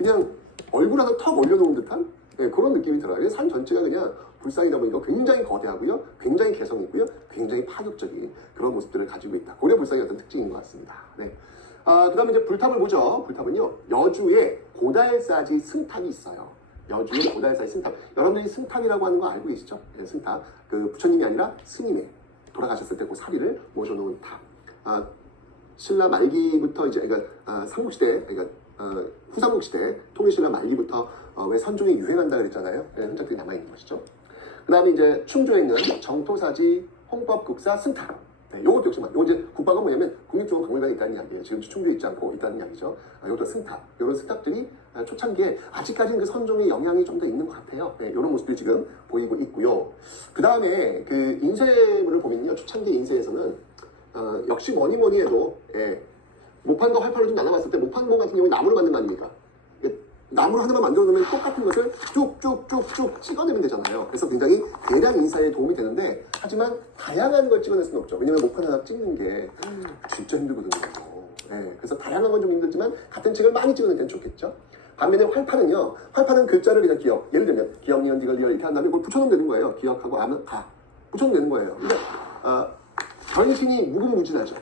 그냥 얼굴 하나 턱 올려놓은 듯한 그런 느낌이 들어요. 산 전체가 그냥 불상이다 보니까 굉장히 거대하고요, 굉장히 개성 있고요, 굉장히 파격적인 그런 모습들을 가지고 있다. 고려 불상의 어떤 특징인 것 같습니다. 네. 그 다음에 이제 불탑을 보죠. 불탑은요, 여주에 고달사지 승탑이 있어요. 여주에 고달사지 승탑. 여러분들이 승탑이라고 하는 거 알고 계시죠? 네, 승탑. 그 부처님이 아니라 스님의 돌아가셨을 때 그 사비를 모셔놓은 탑. 신라 말기부터 이제 그러니까 삼국시대, 그러니까 후삼국시대 통일신라 말기부터 왜 선종이 유행한다 그랬잖아요. 네, 흔적들이 남아있는 것이죠. 그 다음에 이제 충주에 있는 정토사지 홍법국사 승탑. 네, 요것도 역시 요거 이제 국가가 뭐냐면 국립중앙박물관에 있다는 이야기예요. 지금 충주에 있지 않고 있다는 이야기죠. 이것도 승탑. 이런 승탑들이 초창기에 아직까지는 그 선종의 영향이 좀 더 있는 것 같아요. 네, 이런 모습들이 지금 보이고 있고요. 그 다음에 그 인쇄물을 보면요, 초창기 인쇄에서는 역시 뭐니 해도 목판과 활판을 좀 나눠봤을 때 목판봉 같은 경우는 나무로 만든 거 아닙니까? 나무로 하나만 만들어 놓으면 똑같은 것을 쭉쭉쭉쭉 찍어내면 되잖아요. 그래서 굉장히 대량 인쇄에 도움이 되는데, 하지만 다양한 걸 찍어낼 수는 없죠. 왜냐면 목판 하나 찍는 게 진짜 힘들거든요. 그래서 다양한 건 좀 힘들지만 같은 책을 많이 찍어낼 때는 좋겠죠. 반면에 활판은요, 활판은 글자를 그냥 예를 들면 기억, 니은, 디귿, 리얼 이렇게 한 다음에 그걸 붙여놓으면 되는 거예요. 기억하고 아면 가 붙여놓으면 되는 거예요. 근데 전신이 무궁무진하죠.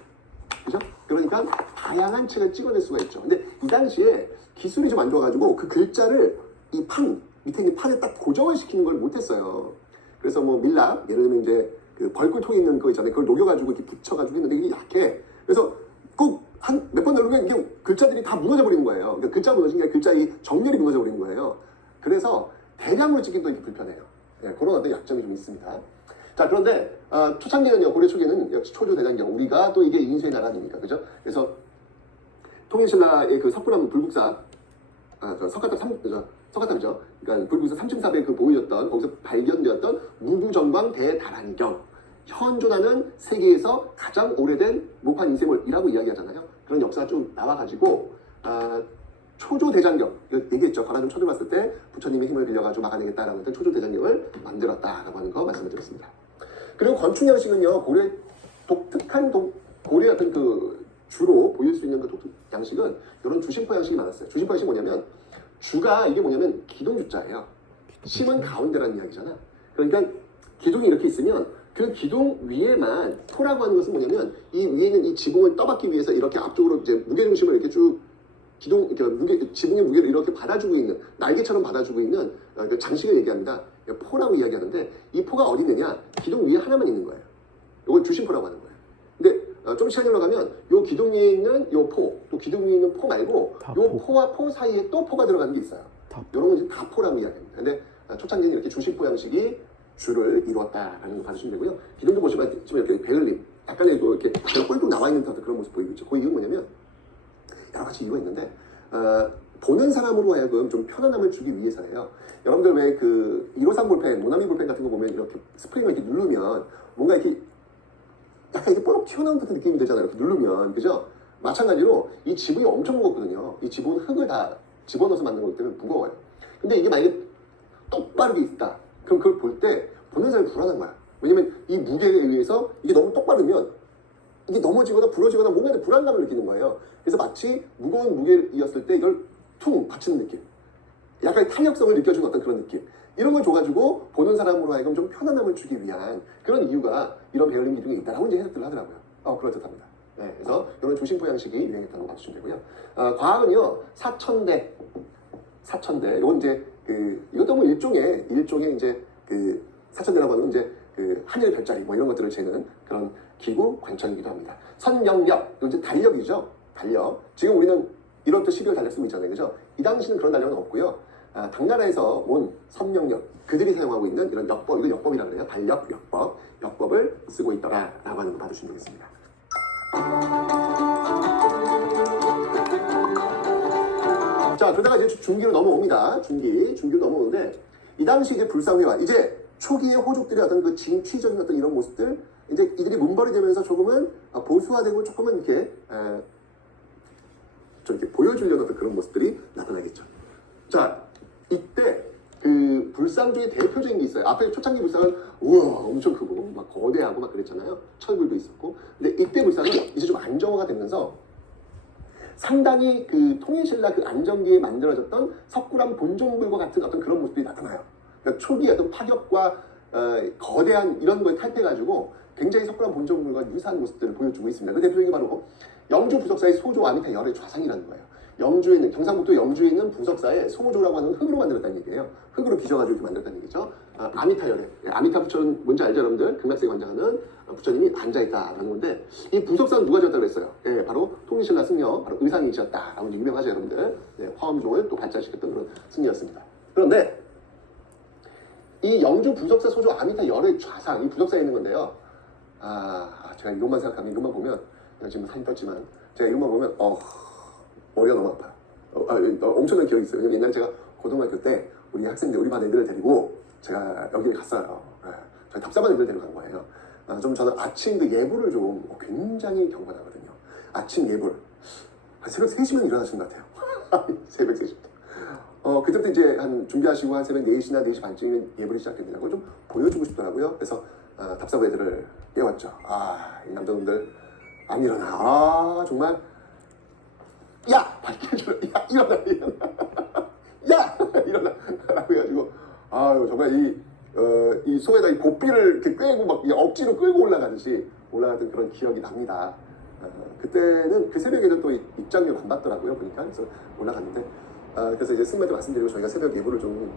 그죠? 그러니까 다양한 책을 찍어낼 수가 있죠. 근데 이 당시에 기술이 좀 안 좋아가지고 그 글자를 이 판, 밑에 있는 판에 딱 고정을 시키는 걸 못했어요. 그래서 뭐 밀랍, 예를 들면 이제 그 벌꿀통에 있는 거 있잖아요. 그걸 녹여가지고 이렇게 붙여가지고 했는데 이게 약해. 그래서 꼭 한 몇 번 누르면 이게 글자들이 다 무너져 버리는 거예요. 그러니까 글자 무너진 게 아니라 글자 이 정렬이 무너져 버리는 거예요. 그래서 대량으로 찍기도 이렇게 불편해요. 그런 어떤 약점이 좀 있습니다. 자, 그런데 초창기는요, 고려 초기에는 역시 초조대장경, 우리가 또 이게 인쇄의 나라 아닙니까, 그죠? 그래서 통일신라의 그 석굴암 불국사, 석가탑이죠. 그러니까 불국사 3,400 그 보여줬던, 거기서 발견되었던 무구정광 대다란경, 현존하는 세계에서 가장 오래된 목판 인쇄물이라고 이야기하잖아요. 그런 역사가 좀 나와가지고 초조대장경, 얘기했죠. 관아좀 쳐들어봤을 때 부처님의 힘을 빌려가지고 막아내겠다라는 어떤 초조대장경을 만들었다라고 하는 거 말씀을 드렸습니다. 그리고 건축양식은요, 고려의 독특한 고려의 어떤 그 주로 보일 수 있는 그 독특 양식은 이런 주심포 양식이 많았어요. 주심포 양식이 뭐냐면, 주가 이게 뭐냐면 기둥주자예요. 심은 가운데라는 이야기잖아. 그러니까 기둥이 이렇게 있으면 그 기둥 위에만, 토라고 하는 것은 뭐냐면 이 위에 있는 이 지붕을 떠받기 위해서 이렇게 앞쪽으로 이제 무게중심을 이렇게 쭉 지붕의 무게를 이렇게 받아주고 있는, 날개처럼 받아주고 있는 장식을 얘기합니다. 포라고 이야기하는데, 이 포가 어디 있느냐? 기둥 위에 하나만 있는 거예요. 이걸 주심포라고 하는 거예요. 근데 좀 시간이 흘러가면 요 기둥 위에 있는 요 포, 또 기둥 위에 있는 포 말고 요 포와 포 사이에 또 포가 들어가는 게 있어요. 이런 건 지금 다포라고 이야기합니다. 근데 초창기에는 이렇게 주심포 양식이 주를 이루었다라는 걸 봐주시면 되고요. 기둥도 보시면 이렇게 배을림, 약간의 이렇게 뿔뿔 나와 있는 그런 모습 보이고 있죠. 그 이유는 뭐냐면 여러 가지 이유가 있는데, 보는 사람으로 하여금 좀 편안함을 주기 위해서예요. 여러분들 왜 그 153 볼펜, 모나미 볼펜 같은 거 보면 이렇게 스프링을 이렇게 누르면 뭔가 이렇게 약간 이렇게 볼록 튀어나온 듯한 느낌이 들잖아요. 이렇게 누르면, 그죠? 마찬가지로 이 지붕이 엄청 무겁거든요. 이 지붕은 흙을 다 집어넣어서 만든 거기 때문에 무거워요. 근데 이게 만약에 똑바르게 있다, 그럼 그걸 볼 때 보는 사람이 불안한 거야. 왜냐면 이 무게에 의해서 이게 너무 똑바르면 이게 넘어지거나 부러지거나 몸에 불안감을 느끼는 거예요. 그래서 마치 무거운 무게이었을 때 이걸 퉁 받치는 느낌, 약간 탄력성을 느껴주는 어떤 그런 느낌, 이런 걸 줘가지고 보는 사람으로 하여금 좀 편안함을 주기 위한 그런 이유가 이런 배열림 기둥에 있다라고 이제 해석들을 하더라고요. 그렇답니다. 네, 그래서 이런 주심포 양식이 유행했다는 거 봐주시면 되고요. 과학은요, 사천대, 이건 이제 이것도 뭐 일종의 이제 그 사천대라고 하는 이제 그 하늘 별자리 뭐 이런 것들을 재는 그런 기구 관천이기도 합니다. 선영력, 이건 이제 달력이죠. 달력. 지금 우리는 1월부터 12월 달력 쓰고 있잖아요, 그죠? 이 당시는 그런 달력은 없고요. 당나라에서 온 선명력, 그들이 사용하고 있는 이런 역법, 이걸 역법이라고 그래요. 달력, 역법을 쓰고 있더라라고 하는 거 봐주시면 되겠습니다. 자, 그러다가 이제 중기로 넘어옵니다. 중기로 넘어오는데, 이 당시 이제 불상회화, 이제 초기의 호족들의 어떤 그 진취적인 어떤 이런 모습들, 이제 이들이 문벌이 되면서 조금은 보수화되고 조금은 이렇게 좀 이렇게 보여주려는 어떤 그런 모습들이 나타나겠죠. 자, 이때 그 불상 중에 대표적인 게 있어요. 앞에 초창기 불상은 우와 엄청 크고 막 거대하고 막 그랬잖아요. 철불도 있었고. 근데 이때 불상은 이제 좀 안정화가 되면서 상당히 그 통일신라 그 안정기에 만들어졌던 석굴암 본종굴과 같은 어떤 그런 모습들이 나타나요. 그러니까 초기의 어떤 파격과 거대한 이런 거에 탈피해가지고 굉장히 석굴암 본종굴과 유사한 모습들을 보여주고 있습니다. 그 대표적인 게 바로 영주 부석사의 소조 아미타 열의 좌상이라는 거예요. 영주에 있는 경상북도 영주에 있는 부석사에 소조라고 하는 흙으로 만들었다는 얘기예요. 흙으로 빚어가지고 이렇게 만들었다는 얘기죠. 아미타 열애. 아미타 부처는 뭔지 알죠, 여러분들? 극락세계 관장하는 부처님이 앉아있다라는 건데 이 부석사는 누가 지었다고 그랬어요? 예, 바로 통일신라 승려, 바로 의상이 지었다라고 유명하죠, 여러분들. 예, 화엄종을 또 발달시켰던 그런 승려였습니다. 그런데 이 영주 부석사 소조 아미타 열의 좌상, 이 부석사에 있는 건데요. 제가 이것만 생각하면, 이것만 보면, 지금 사진 떴지만, 제가 이것만 보면, 머리가 너무 아파요. 엄청난 기억이 있어요. 왜냐면 옛날에 제가 고등학교 때 우리 학생들, 우리 반 애들을 데리고 제가 여기에 갔어요. 저희 답사반 애들 데리고 간 거예요. 저는 아침 그 예불을 좀 굉장히 경건하거든요. 아침 예불. 한 새벽 3시면 일어나시는 것 같아요. 새벽 3시부터. 그때부터 이제 한 준비하시고 한 새벽 4시나 4시 반쯤이면 예불이 시작됩니다. 그걸 좀 보여주고 싶더라고요. 그래서 답사부 애들을 깨웠죠. 이 남자분들 안 일어나. 정말 야! 밝게 해줘라. 야! 일어나. 야! 일어나. 라고 해가지고 정말 이 손에다 이 보삐를 이렇게 꿰고 막 억지로 끌고 올라가듯이 올라갔던 그런 기억이 납니다. 그때는 그 새벽에는 또 입장료 안 받더라고요. 보니까. 그래서 올라갔는데 그래서 이제 승마도 말씀드리고 저희가 새벽 예불을 좀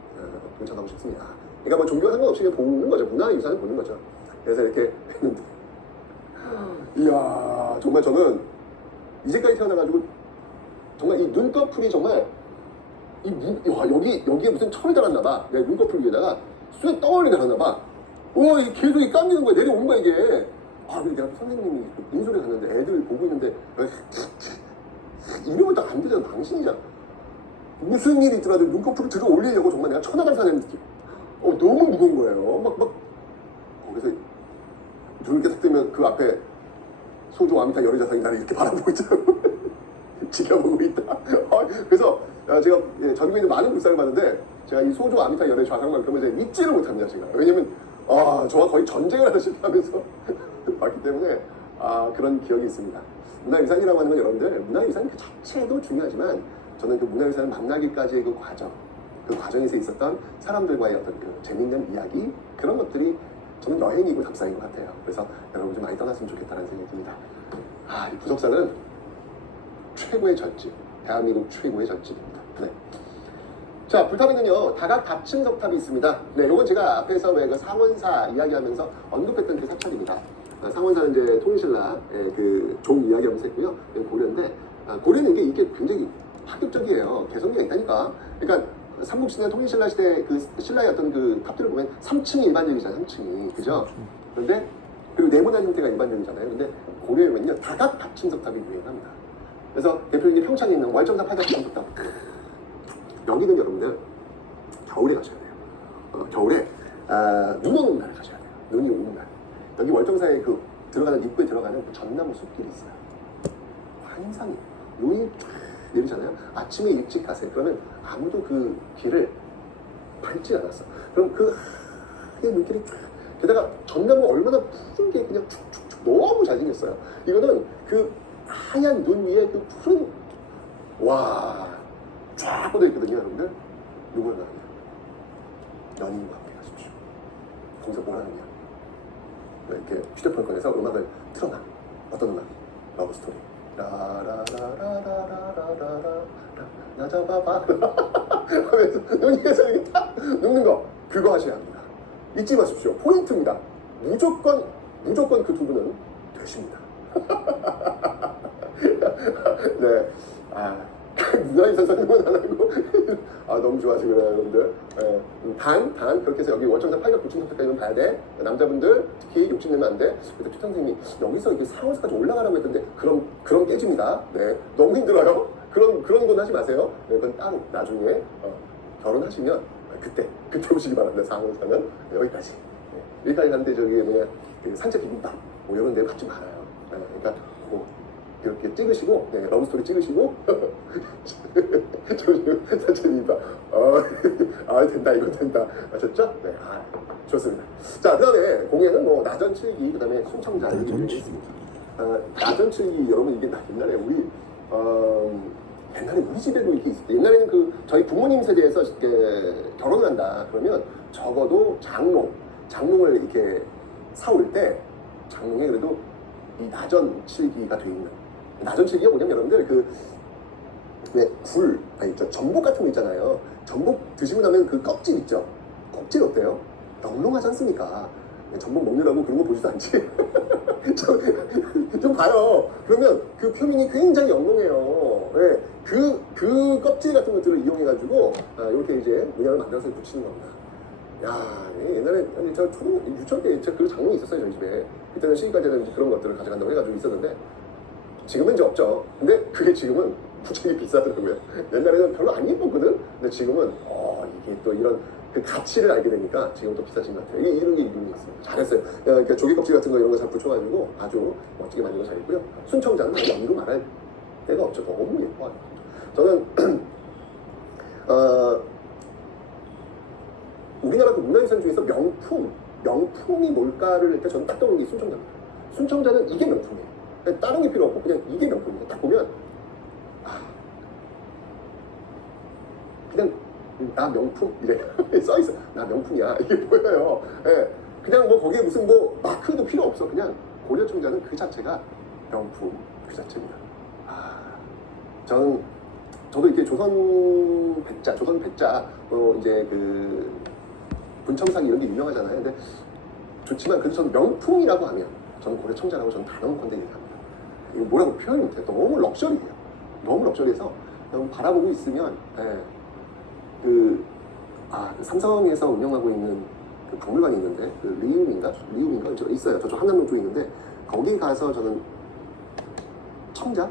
동참하고 싶습니다. 그러니까 뭐 종교와 상관없이 그냥 보는 거죠. 문화유산을 보는 거죠. 그래서 이렇게 했는데 이야 정말 저는 이제까지 태어나가지고 정말 이 눈꺼풀이 정말 여기에 무슨 철이 달았나봐. 내 눈꺼풀 위에다가 쇠 떠올리 달았나봐. 이 계속 감기는 거야. 내려오는 거야 이게. 근데 내가 선생님이 인솔에 갔는데 애들 보고 있는데 이러면 딱 안 되잖아. 당신이잖아. 무슨 일이 있더라도 눈꺼풀을 들어 올리려고 정말 내가 천하를 사는 느낌. 너무 무거운 거예요. 막 거기서 눈을 깨딱 뜨면 그 앞에 소조 아미타 열의 자상이 나를 이렇게 바라보고 있더라고. 지켜보고 있다. 그래서 제가 전국에 있는 많은 불사를 봤는데 제가 이 소조 아미타 열의 좌상만 그러면 제가 믿지를 못합니다. 제가. 왜냐면 저와 거의 전쟁을 하시면서 봤기 때문에 그런 기억이 있습니다. 문화유산이라고 하는 건 여러분들 문화유산 그 자체도 중요하지만 저는 그 문화유산을 만나기까지의 그 과정, 그 과정에서 있었던 사람들과의 어떤 그 재밌는 이야기 그런 것들이 저는 여행이고 답사인 것 같아요. 그래서 여러분 좀 많이 떠났으면 좋겠다는 생각이 듭니다. 이 부석사는 최고의 젖집, 대한민국 최고의 젖집입니다. 네. 자, 불탑에는요 다각 답층석탑이 있습니다. 네, 요건 제가 앞에서 왜 그 상원사 이야기하면서 언급했던 그 사찰입니다. 상원사는 이제 통일신라의 그 종 이야기하면서 했고요. 고려인데 고려는 이게 굉장히 파격적이에요. 개성기가 있다니까. 그러니까 삼국시대 통일신라 시대 그 신라의 어떤 그 탑들을 보면 3층이 일반적이잖아요. 3층이 그죠? 그런데 그리고 네모난 형태가 일반적이잖아요. 근데 고려에는요 다각 답층석탑이 유행합니다. 그래서 대표적인 평창에 있는 월정사 팔각정석탑 여기는 여러분들 겨울에 가셔야 돼요. 겨울에 눈 오는 날 가셔야 돼요. 눈이 오는 날. 여기 월정사에 그 들어가는 입구에 들어가는 그 전나무 숲길이 있어요. 환상이 눈이 쫙 내리잖아요. 아침에 일찍 가세요. 그러면 아무도 그 길을 밟지 않았어. 그럼 그 하얀 눈길이 쫙 게다가 전나무 얼마나 푸른 게 그냥 쭉쭉쭉 너무 잘생겼어요. 이거는 그 하얀 눈 위에 그 푸른 쫙 뻗어 있거든요, 여러분들. 누구랑 가느냐? 연인과 함께 가십시오. 거기서 뭘 하느냐? 이렇게 휴대폰 꺼내서 음악을 틀어놔. 어떤 음악이? 러브 스토리. 라라라라라라라라 나 잡아봐 하면서 눈에서 이렇게 딱 눕는 거 그거 하셔야 합니다. 잊지 마십시오. 포인트입니다. 무조건 그 두 분은 되십니다. 네. 문화유산 설명은 안 하고 너무 좋아하시구나 여러분들. 단 그렇게 해서 여기 월정사 8각 9층부터까지는 봐야 돼. 남자분들 특히 욕심내면 안 돼. 그래서 최 선생님이 여기서 이렇게 상원사까지 올라가라고 했던데 그럼 깨집니다. 네, 너무 힘들어요. 그런 건 하지 마세요. 네, 그건 따로 나중에 결혼하시면 그때 오시기 바랍니다. 상원사는 여기까지. 네, 여기까지 가는데 저기 그 산책 기분밥 뭐 이런 데 받지 말아요. 그러니까 이렇게 찍으시고, 러브스토리 찍으시고, 산책입니다. 된다, 이거 된다. 아셨죠? 네, 좋습니다. 자, 그 다음에 공예는 뭐, 나전칠기, 그 다음에 순청자. 나전칠기, 여러분, 이게 옛날에 우리 옛날에 우리 집에도 이렇게 있을 때, 옛날에는 그 저희 부모님 세대에서 이렇게 결혼을 한다 그러면 적어도 장롱을 이렇게 사올 때 장롱에 그래도 이 나전 칠기가 돼 있는, 나전 칠기가 뭐냐면 여러분들 전복 같은 거 있잖아요. 전복 드시고 나면 그 껍질 있죠. 껍질 어때요? 영롱하지 않습니까? 전복 먹느라고 그런 거 보지도 않지. 좀 봐요. 그러면 그 표면이 굉장히 영롱해요. 네, 그 껍질 같은 것들을 이용해가지고 이렇게 이제 문양을 만들어서 붙이는 겁니다. 야, 옛날에 저 유치원 때 그 장롱이 있었어요, 저희 집에. 그때는 시기까지는 그런 것들을 가져간다고 해가지고 있었는데 지금은 이제 없죠. 근데 그게 지금은 굉장히 비싸더라고요. 옛날에는 별로 안 예뻤거든. 근데 지금은 이게 또 이런 그 가치를 알게 되니까 지금 또 비싸진 것 같아요. 이런 게 있습니다. 잘했어요. 그러니까 조개 껍질 같은 거 이런 거 잘 붙여가지고 아주 멋지게 만든 거 잘 있고요. 순청자는 이루 말할 데가 없죠. 너무 예뻐요. 저는 우리나라 그 문화유산 중에서 명품이 뭘까를 일단 저는 딱 떠오르는 게 순청자입니다. 순청자는 이게 명품이에요. 다른 게 필요 없고 그냥 이게 명품이에요. 딱 보면 그냥 나 명품 이래 써있어. 나 명품이야 이게 보여요. 예. 그냥 뭐 거기에 무슨 뭐 마크도 필요 없어. 그냥 고려청자는 그 자체가 명품 그 자체입니다. 저도 이렇게 조선 백자 이제 그 분청상 이런 게 유명하잖아요. 근데 좋지만 그래도 저는 명품이라고 하면 저는 고려청자라고 저는 단언컨대 얘기합니다. 이거 뭐라고 표현을 못해요. 너무 럭셔리해요. 너무 럭셔리해서 너무 바라보고 있으면 그 삼성에서 운영하고 있는 그 박물관이 있는데 그 리움인가 있어요. 저쪽 한남동 쪽에 있는데 거기 가서 저는 청자,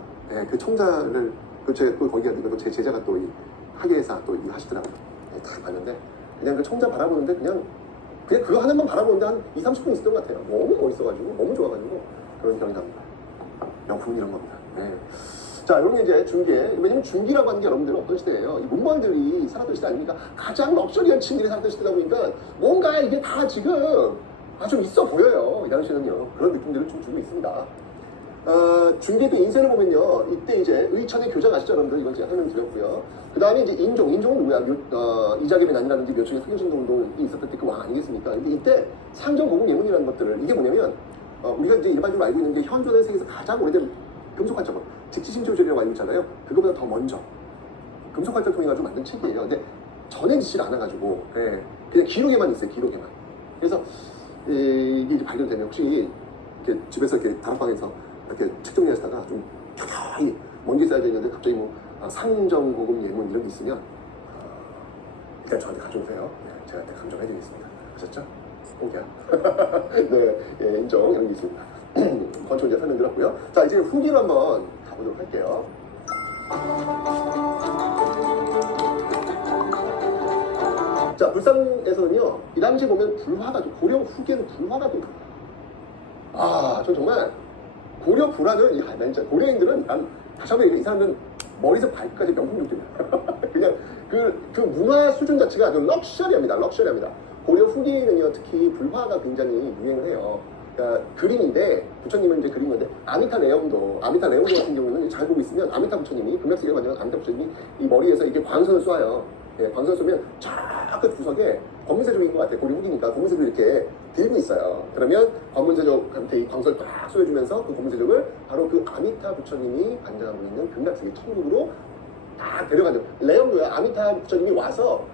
그 청자를 거기가 제 제자가 또 이 학예회사 또 이거 하시더라고요. 다 봤는데 그냥 그 청자 바라보는데 그냥 그거 하나만 바라보는데 한 2-30분 있었던 것 같아요. 너무 멋있어가지고 너무 좋아가지고 그런 기억이 납니다. 명품 이런 겁니다. 네. 자, 이런 게 이제 중기. 왜냐면 중기라고 하는 게 여러분들은 어떤 시대예요? 이 문벌들이 살았던 시대 아닙니까? 가장 럭셔리한 층들이 살았던 시대다 보니까 뭔가 이게 다 지금 좀 있어 보여요. 이 당시에는요. 그런 느낌들을 좀 주고 있습니다. 중기의 또 인생을 보면요. 이때 이제 의천의 교장 아시죠? 여러분들 이건 제가 설명드렸고요. 그 다음에 이제 인종은 누구야? 이자겸의 난이라든지 묘청의 상경신도 운동이 있었을 때 그 왕 아니겠습니까? 근데 이때 상정고금 예문이라는 것들을 이게 뭐냐면 우리가 이제 일반적으로 알고 있는 게 현존의 세계에서 가장 오래된 금속활자본 직지신조절이라고 알고 있잖아요. 그거보다 더 먼저 금속활자를 통해 가지고 만든 책이에요. 근데 전해지질 않아가지고 그냥 기록에만 있어요. 기록에만. 그래서 이게 이제 발견되면 혹시 이렇게 집에서 이렇게 다락방에서 이렇게 책 정리하시다가 좀 켜켜이 먼 게 쌓여져 있는데 갑자기 뭐 상정고금 예문 이런 게 있으면 일단 저한테 가져오세요. 제가 한테 감정해드리겠습니다. 아셨죠? 오케이. 네, 인정 이런 게 있습니다. 건축 이제 설명드렸고요. 자, 이제 후기로 한번 가보도록 할게요. 자, 불상에서는요, 이 당시에 보면 불화가 고려 후기에는 불화가 저 정말 고려 불화는 고려인들은 다시 한번 이 사람들은 머리에서 발끝까지 명품족들이야. 그냥 그 문화 수준 자체가 아주 럭셔리합니다. 고려 후기에는요, 특히 불화가 굉장히 유행을 해요. 그러니까 그림인데 부처님은 이제 그린 건데 아미타 레옹도 같은 경우는 잘 보고 있으면 아미타 부처님이 금락세계에 관여한 아미타 부처님이 이 머리에서 이게 광선을 쏴요. 광선을 쏘면 쫙그 구석에 검은세족인 것 같아요. 고려 후기니까 검은세족 이렇게 들고 있어요. 그러면 검은세족한테 이 광선을 딱 쏘여주면서 그 검은세족을 바로 그 아미타 부처님이 관장하고 있는 금락세계 천국으로 딱 데려가죠. 레옹도야 아미타 부처님이 와서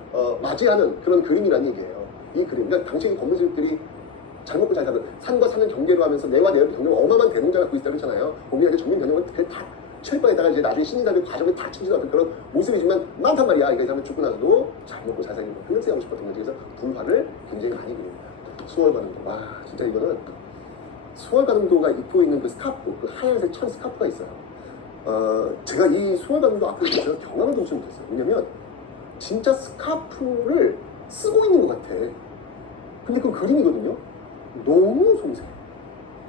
맞이하는 그런 그림이라는 얘기예요. 이 그림. 그러니까 당시 검은세족들이 잘 먹고 잘 사는 산과 산을 경계로 하면서 내와 내 옆에 경계로 어마어마한 대농장 갖고 있다고 했잖아요. 공민한테 전민 변형을 다 철거에다가 이제 나중에 신인들의 과정을 다 친지도 그런 모습이지만 많단 말이야. 그러니까 이 사람은 죽고 나서도 잘 먹고 잘 살고 그렇게 하고 싶었던 거지. 그래서 불화를 굉장히 많이 그립니다. 수월관음도. 와, 진짜 이거는 수월관음도가 입고 있는 그 스카프, 그 하얀색 천 스카프가 있어요. 제가 이 수월관음도 앞으로 제가 경험을 더 보지 못했어요. 왜냐면 진짜 스카프를 쓰고 있는 것 같아. 근데 그건 그림이거든요. 너무 섬세해.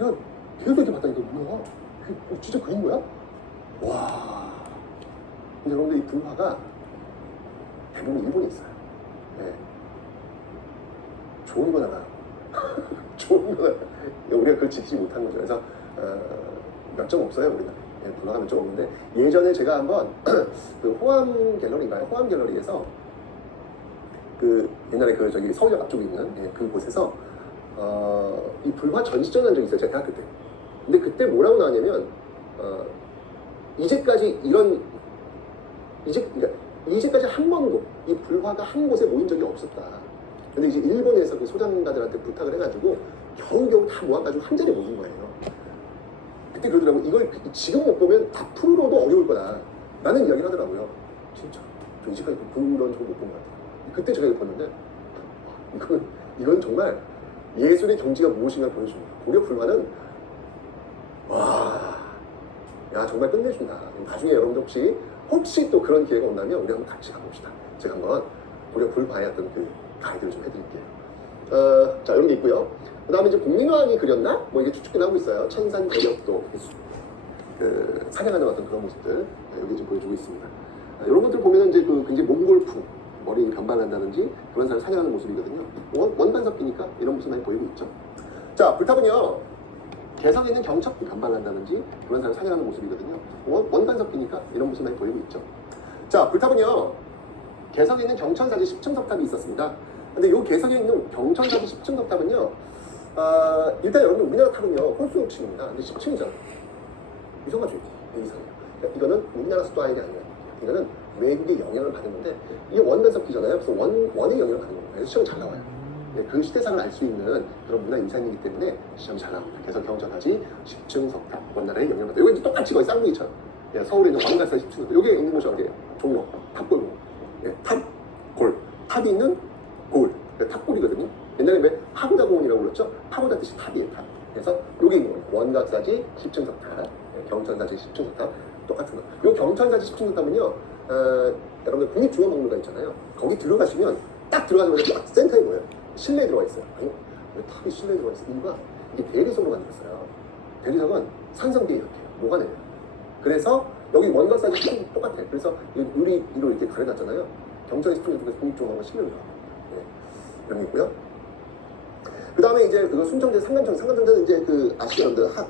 야, 계속 이렇게 봤다. 이거 뭐야? 진짜 그린 거야? 와. 근데 여러분들 이 불화가 대부분 일본에 있어요. 네. 좋은 건 알아. 좋은 건 알아. 우리가 그걸 지키지 못한 거죠. 그래서 몇 점 없어요, 우리가. 예, 불화가 좀 없는데 예전에 제가 한번 그 호암 갤러리인가요? 호암 갤러리에서 그 옛날에 그 저기 서울역 앞쪽에 있는 예, 그 곳에서 이 불화 전시전을 한 적이 있어요. 제가 대학교 때. 근데 그때 뭐라고 나왔냐면 이제까지 그러니까 이제까지 한 번도 이 불화가 한 곳에 모인 적이 없었다. 근데 이제 일본에서 그 소장가들한테 부탁을 해가지고 겨우겨우 다 모아가지고 한 자리에 모인 거예요. 그때 그러더라고. 이걸 지금 못 보면 앞으로도 어려울 거다. 라는 이야기를 하더라고요. 진짜. 저 이제까지 그런 적을 못 본 것 같아요. 그때 제가 이걸 봤는데 이건 정말 예술의 경지가 무엇인가 보여줍니다. 고려 불화는 와, 야 정말 끝내준다. 나중에 여러분들 혹시 또 그런 기회가 온다면 우리 한번 같이 가봅시다. 제가 한번 고려 불화의 어떤 그 가이드를 좀 해드릴게요. 자 이런 게 있고요. 그 다음에 이제 공민왕이 그렸나? 뭐 이게 추측이 나오고 있어요. 천산 대력도 그 사냥하는 어떤 그런 모습들 여기 지금 보여주고 있습니다. 이런 것들 보면은 이제 그 굉장히 몽골풍 머리 변발한다든지 그런 사람 사냥하는 모습이거든요. 원반석기니까 이런 모습 많이 보이고 있죠. 자 불탑은요. 개성에 있는 경첩 변발한다든지 그런 사람 사냥하는 모습이거든요. 원반석기니까 이런 모습 많이 보이고 있죠. 자 불탑은요. 개성에 있는 경천사지 10층석탑이 있었습니다. 근데 이 개성에 있는 경천사지 10층석탑은요. 일단 여러분 우리나라 탑은요. 홀수욕층입니다. 근데 10층이잖아요. 이상하죠? 이상해요. 그러니까 이거는 우리나라 수도아이가 아니에요. 이거는 외국의 영향을 받은 건데 이게 원반석기잖아요. 그래서 원의 영향을 받는 거예요. 그래서 시험 잘 나와요. 그 시대상을 알 수 있는 그런 문화유산이기 때문에 시험 잘 나옵니다. 그래서 경천사지 10층 석탑 원나라의 영향을 받다. 이거 이제 똑같이 거의 쌍둥이처럼. 서울에 있는 왕가사 10층 석탑. 여기에 있는 곳이 어디예요? 종로, 탑골. 탑, 골. 탑이 있는 골. 탑골이거든요. 옛날에 왜 파고다 공원이라고 불렀죠? 파고다 뜻이 탑이에요, 탑. 그래서 여기 있는 원각사지 10층 석탑, 경천사지 10층 석탑 똑같은 거. 이 경천사지 10층 석탑은요, 여러분들 국립중앙박물관 있잖아요. 거기 들어가시면 딱 들어가자마자 딱 센터에 뭐예요? 실내에 들어가 있어요. 아니, 왜 탑이 실내에 들어가 있어? 이유가 이게 대리석으로 만들었어요. 대리석은 산성비에 이렇게요. 녹아내요. 그래서 여기 원각사지 똑같아. 그래서 유리로 이렇게 가려놨잖아요. 경천의 10층 쪽에서 국립중앙박물관 실내로 들어가요. 이런 게 있고요. 그 다음에 이제 그 순정제 상감정제는 이제 그 아시죠 여러분들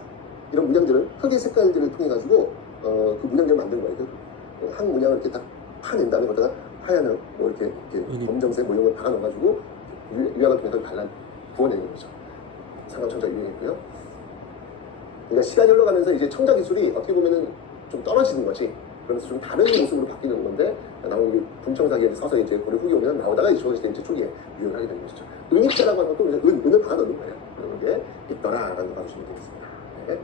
이런 문양들을 흙의 색깔들을 통해 가지고 그 문양들을 만든 거예요. 그 한 문양을 이렇게 딱 파낸 다음에 거기다가 하얀 뭐 이렇게 검정색 뭐 이런 걸 박아 넣어가지고 유약을 통해서 부어내는 거죠. 상감청자 유행이고요. 그러니까 시간이 흘러가면서 이제 청자 기술이 어떻게 보면은 좀 떨어지는 거지. 그러면서 좀 다른 모습으로 바뀌는 건데 나오는 분청사기에 서서 이제 고려 후기 오면 나오다가 이제 조선시대 이제 초기에 유행을 하게 되는 것이죠. 은입자라고 하는 것도 은을 박아 넣는 거예요. 그런 게 있더라라는 거 봐주시면 되겠습니다. 네.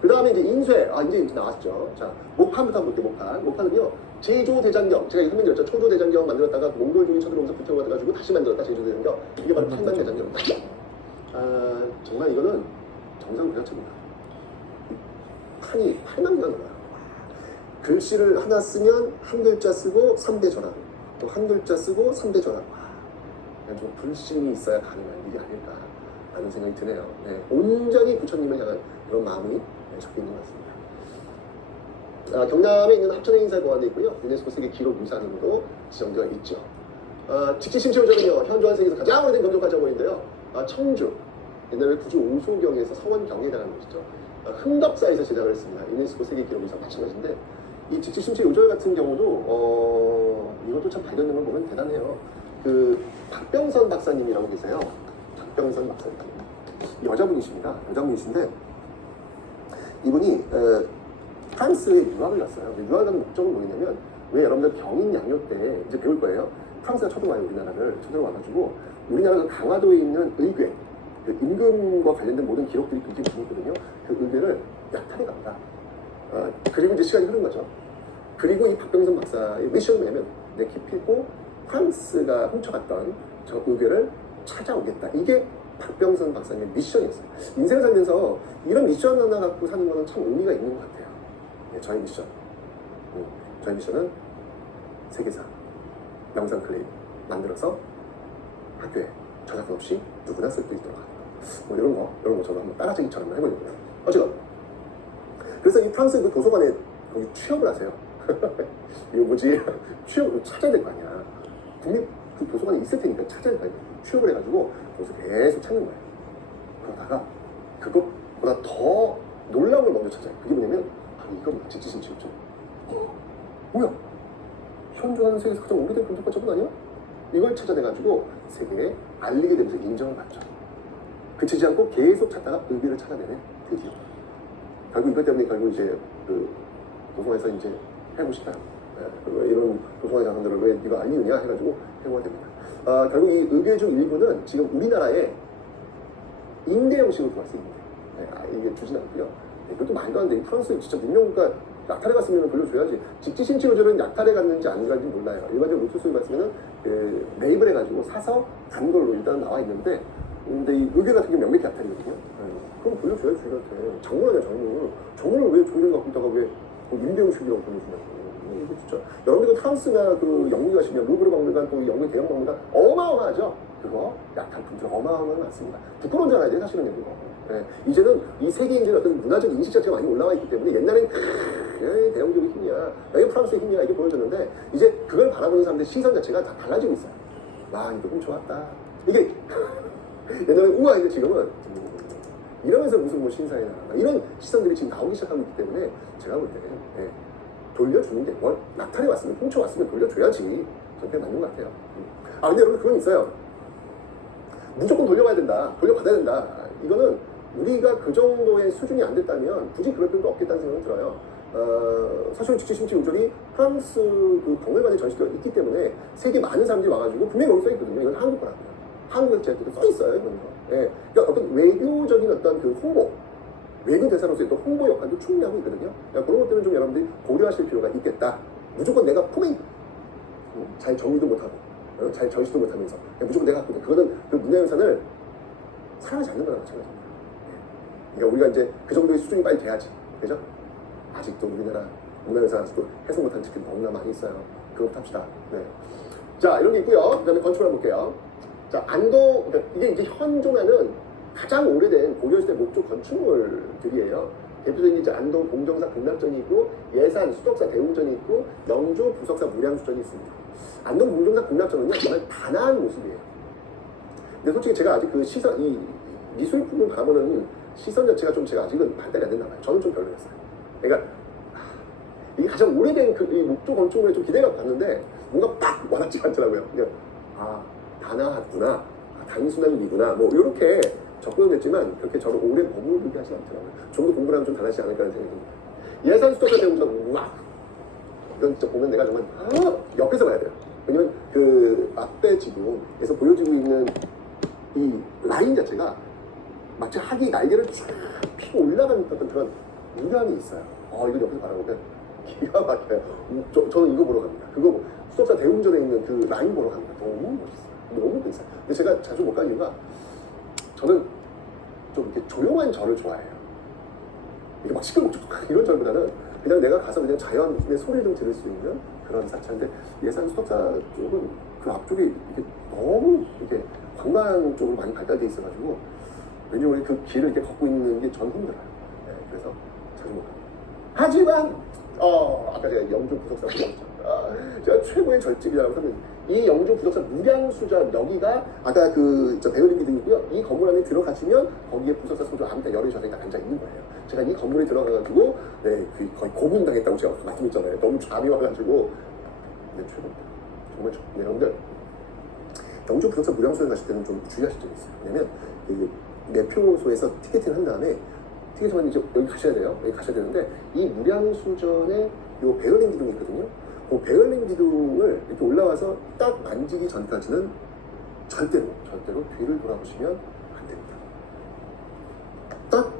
그 다음에 이제 인쇄, 이제 나왔죠. 자, 목판부터 한번 볼게요. 목판은요, 제조대장경. 제가 이거 설명드렸죠. 초조대장경 만들었다가 몽골군이 쳐들어오면서 붙여가지고 다시 만들었다. 제조대장경. 이게 바로 팔만대장경입니다. 정말 이거는 정상 부자체입니다. 판이 8만 개가 넘어요. 글씨를 하나 쓰면 한 글자 쓰고 3대 전환. 또 한 글자 쓰고 3대 전환. 그냥 좀 불신이 있어야 가능한 일이 아닐까라는 생각이 드네요. 네, 온전히 부처님을 향한 그런 마음이 적혀 있는 것 같습니다. 경남에 있는 합천의 인사공원도 있고요. 유네스코 세계 기록 유산으로도 지정되어 있죠. 직지심체오전은요, 현존한 세계에서 가장 오래된 검정가자고인데요. 청주, 옛날에 구주 오소경에서 성원경에당한 것이죠. 흥덕사에서 제작을 했습니다. 유네스코 세계 기록 유산 마찬가지인데 이 직지심체 요절 같은 경우도 이것도 참 발견된 걸 보면 대단해요. 그 박병선 박사님이라고 계세요. 박병선 박사님. 여자분이신데 이분이 프랑스에 유학을 갔어요. 유학 가는 목적은 뭐냐면 왜 여러분들 경인 양요 때 이제 배울 거예요. 프랑스가 쳐들어와요. 우리나라를 쳐들어와가지고 우리나라 그 강화도에 있는 의궤 그 임금과 관련된 모든 기록들이 굉장히 중요했거든요. 그 의궤를 약탈해 갑니다. 그리고 이제 시간이 흐른 거죠. 그리고 이 박병선 박사의 미션은 뭐냐면 깊이고 프랑스가 훔쳐갔던 저 의궤를 찾아오겠다. 이게 박병선 박사님의 미션이었어요. 인생을 살면서 이런 미션 하나 갖고 사는 거는 참 의미가 있는 것 같아요. 네, 저희 미션. 저희 미션은 세계사 영상 클립 만들어서 학교에 저작권 없이 누구나 쓸 수 있도록 하는 거. 뭐 이런 거 저도 한번 따라쟁이처럼 해보려고요. 어쨌든 그래서 이 프랑스 그 도서관에 거기 취업을 하세요. 이거 뭐지? 취업을 찾아야 될 거 아니야. 국립 그 도서관에 있을 테니까 찾아야 될 거 아니야. 취업을 해가지고 거기서 계속 찾는 거예요. 그러다가 그것보다 더 놀라운 걸 먼저 찾아요. 그게 뭐냐면 이건 직지심 치우죠. 뭐야? 현존하는 세계에서 가장 오래된 금속관점은 아니야? 이걸 찾아내가지고 세계에 알리게 되면서 인정을 받죠. 그치지 않고 계속 찾다가 의미를 찾아내네. 드디어. 결국 이것 때문에 결국 이제 그 도서관에서 이제 해보고 싶다. 이런 도서관의 자산들을 왜 네가 알리느냐 해가지고 해고가 됩니다. 결국 이 의궤 중 일부는 지금 우리나라에 임대 형식으로 들어갈 수 있는데 이게 주진 않고요. 이것도 말도 안 돼. 프랑스 진짜 문명가 약탈에 갔으면 돌려줘야지. 직지신치로저는 약탈에 갔는지 안 갔는지 몰라요. 일반적으로 노트스에 갔으면 그 매입을 해가지고 사서 간 걸로 일단 나와 있는데, 근데 이 의궤 같은 게 명맥 약탈이거든요. 그럼 돌려줘야지 주인한테. 장물 아니야 장물. 장물을 왜 주인을 갖고 있다가 왜 임대 형식이라고 돌려주냐고. 이거 진짜 여러분들 프랑스나 그 영국에 가시면 루브르 박물관 또 영국 대형 박물관 어마어마하죠. 그거 약탈품들 어마어마하게 많습니다. 부끄러운 줄 알아야 돼 사실은 이거. 이제는 이 세계인들의 어떤 문화적 인식 자체가 많이 올라와 있기 때문에 옛날엔 대형적인 힘이야, 이게 프랑스의 힘이야 이게 보여줬는데 이제 그걸 바라보는 사람들의 시선 자체가 다 달라지고 있어요. 와 이거 훔쳐왔다 이게 옛날에 우아했는데 지금은 이러면서 무슨 뭐 신사에 나가 이런 시선들이 지금 나오기 시작하고 있기 때문에 제가 볼 때는 돌려주는 게 뭘 낙탈이 왔으면 훔쳐왔으면 돌려줘야지. 저게 맞는 것 같아요. 근데 여러분 그건 있어요. 무조건 돌려봐야 된다, 돌려받아야 된다. 이거는 우리가 그 정도의 수준이 안 됐다면 굳이 그럴 필요도 없겠다는 생각이 들어요. 사실은 직지심치우절이 프랑스 그 박물관에 전시되어 있기 때문에 세계 많은 사람들이 와가지고 분명히 여기 써있거든요. 이건 한국 거라고요. 한국 제한테도 써있어요. 이런 거. 그러니까 어떤 외교적인 어떤 그 홍보, 외교 대사로서의 또 홍보 역할도 충분히 하고 있거든요. 그런 것들은 좀 여러분들이 고려하실 필요가 있겠다. 무조건 내가 포메이 잘 정리도 못하고 잘 전시도 못하면서 무조건 내가 갖고 있는 그거는 그 문화유산을 사랑하지 않는 거랑 마찬가지입니다. 그러니까 우리가 이제 그 정도의 수준이 빨리 돼야지. 그죠? 아직도 우리나라 문화유산 아직도 해석 못한 집들이 너무나 많이 있어요. 그것부터 합시다. 네. 자, 이런 게 있고요. 그 다음에 건축을 볼게요. 자, 안동, 그러니까 이게 이제 현존하는 가장 오래된 고려시대 목조 건축물들이에요. 대표적인 이제 안동 공정사 극락전이 있고, 예산 수덕사 대웅전이 있고, 영주 부석사 무량수전이 있습니다. 안동 공정사 극락전은요, 정말 단아한 모습이에요. 근데 솔직히 제가 아직 그 시선, 이 미술품을 바라보는 시선 자체가 좀 제가 아직은 발달이 안 됐나 봐요. 저는 좀 별로였어요. 그러니까, 이게 가장 오래된 그 이 목조 건축물에 좀 기대가 갔는데, 뭔가 빡 와닿지가 않더라고요. 그냥, 단아하구나. 단순한 이구나. 뭐, 이렇게 접근은 됐지만, 그렇게 저를 오래 머무르게 하지 않더라고요. 좀 더 공부를 하면 좀 달라지지 않을까라는 생각이 듭니다. 예산 수덕사 대웅전, 우와! 이건 진짜 보면 내가 정말, 옆에서 봐야 돼요. 왜냐면, 그, 앞에 지붕에서 보여지고 있는 이 라인 자체가 마치 학이 날개를 쫙 피고 올라가는 어떤 그런 우람이 있어요. 이거 옆에서 바라보면 기가 막혀요. 저는 이거 보러 갑니다. 그거 수덕사 대웅전에 있는 그 라인 보러 갑니다. 너무 멋있어요. 너무 괜찮아요. 근데 제가 자주 못 간 이유가 저는 좀 이렇게 조용한 절을 좋아해요. 이게 막 시끌벅적 이런 절보다는 그냥 내가 가서 그냥 자연의 소리를 좀 들을 수 있는 그런 사찰인데 예산 수덕사 쪽은 그 앞쪽이 이렇게 너무 이렇게 관광 쪽으로 많이 발달돼 있어가지고 왜냐면 그 길을 이렇게 걷고 있는 게 전 힘들어요. 그래서 자주 못 갑니다. 하지만 아까 제가 영주 부석사 보셨죠. 제가 최고의 절집이라고 하면 이 영주 부석사 무량수전 여기가 아까 그 베어링 기둥이고요. 이 건물 안에 들어가시면 거기에 부석사 소주 아무 때 열이 져서 앉아 있는 거예요. 제가 이 건물에 들어가가지고 거의 고문당했다고 제가 말씀했잖아요. 너무 잠이 와가지고 최고입니다. 정말 좋습니다. 여러분들 영주 부석사 무량수전 가실 때는 좀 주의하실 점이 있어요. 왜냐면 그 매표소에서 티켓팅을 한 다음에 티켓팅은 이제 여기 가셔야 돼요. 여기 가셔야 되는데 이 무량수전에 요 베어링 기둥이 있거든요. 그 베어링 기둥을 이렇게 올라와서 딱 만지기 전까지는 절대로 뒤를 돌아보시면 안 됩니다. 딱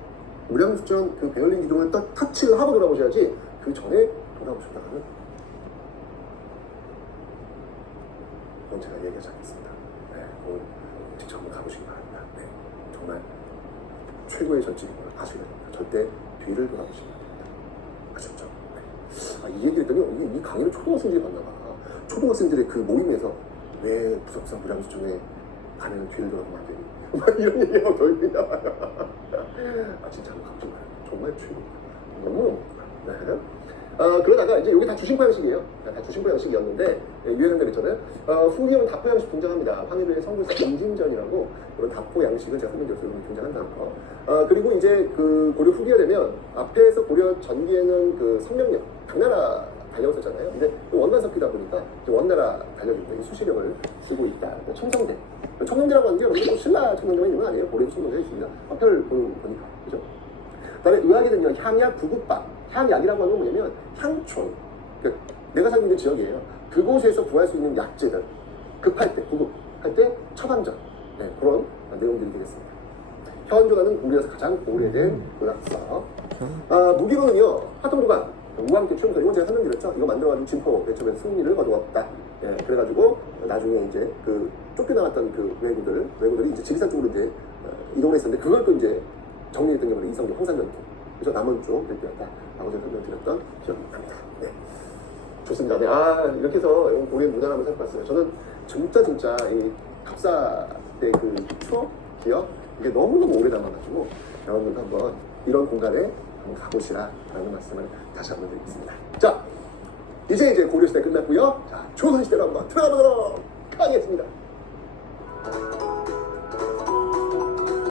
무량수전 그 베어링 기둥을 딱 터치를 하고 돌아보셔야지 그 전에 돌아보셨다가는 그건 제가 얘기하지 않겠습니다. 그건 직접 한번 가보시기 바랍니다. 정말 최고의 전집이고요. 아시게 됩니다. 절대 뒤를 돌아보시면 됩니다. 아셨죠? 이 얘기를 했더니 이 강의를 초등학생들이 봤나 봐. 초등학생들의 그 모임에서 왜 부석사 무량수전에 가면 뒤를 돌아보면 안 되니? 막 이런 얘기가 돌리나 봐요. 진짜 한번 가보지 마요. 정말 최고입니다. 너무 네. 그러다가 이제 여기 다 주심포 형식이에요. 다 주심포 형식이었는데 유해관들 있잖아요. 후기에는 다포 양식 등장합니다. 황해도의 성불사 임진전이라고 이런 다포 양식을 제가 설명드렸어요. 등장한다는 거. 그리고 이제 그 고려 후기가 되면 앞에서 고려 전기에는 그 성명력, 당나라 달력을 썼잖아요. 근데 원만 섞이다 보니까 원나라 달력입니다. 이 수시력을 쓰고 있다. 청정대. 청정대라고 하는 게 여러분 또 신라 청정대만 있는 건 아니에요. 고려도 청정대가 있습니다. 화표를 보니까. 그죠? 그다음에 의학에는요, 향약, 구급밥. 향약이라고 하는 건 뭐냐면 향촌. 그러니까 내가 살고 있는 지역이에요. 그곳에서 구할 수 있는 약재들. 급할 때, 구급할 때 처방전. 네, 그런 내용들이 되겠습니다. 현조라는 우리나라에서 가장 오래된 문학서. 무기로는요, 하통도강. 우왕께 추용서 이건 제가 설명드렸죠. 이거 만들어가지고 진포 맨 처음에 승리를 거두었다. 예, 그래가지고 나중에 이제 그 쫓겨나갔던 그 왜구들이 이제 지리산 쪽으로 이제 이동을 했었는데 그걸 또 이제 정리했던 게 바로 이성계 홍산전투. 그래서 남원 쪽 대표였다라고 제가 설명드렸던 기억이 납니다. 네, 좋습니다. 네, 이렇게 해서 고려 문화를 한번 살펴봤어요. 저는 진짜 이 갑사 때 그 추억, 기억 이게 너무너무 오래 남아가지고 여러분도 한번 이런 공간에 한번 가보시라라는 말씀을 다시 한번 드리겠습니다. 자, 이제 고려시대 끝났고요. 자, 조선시대로 한번 들어가 보도록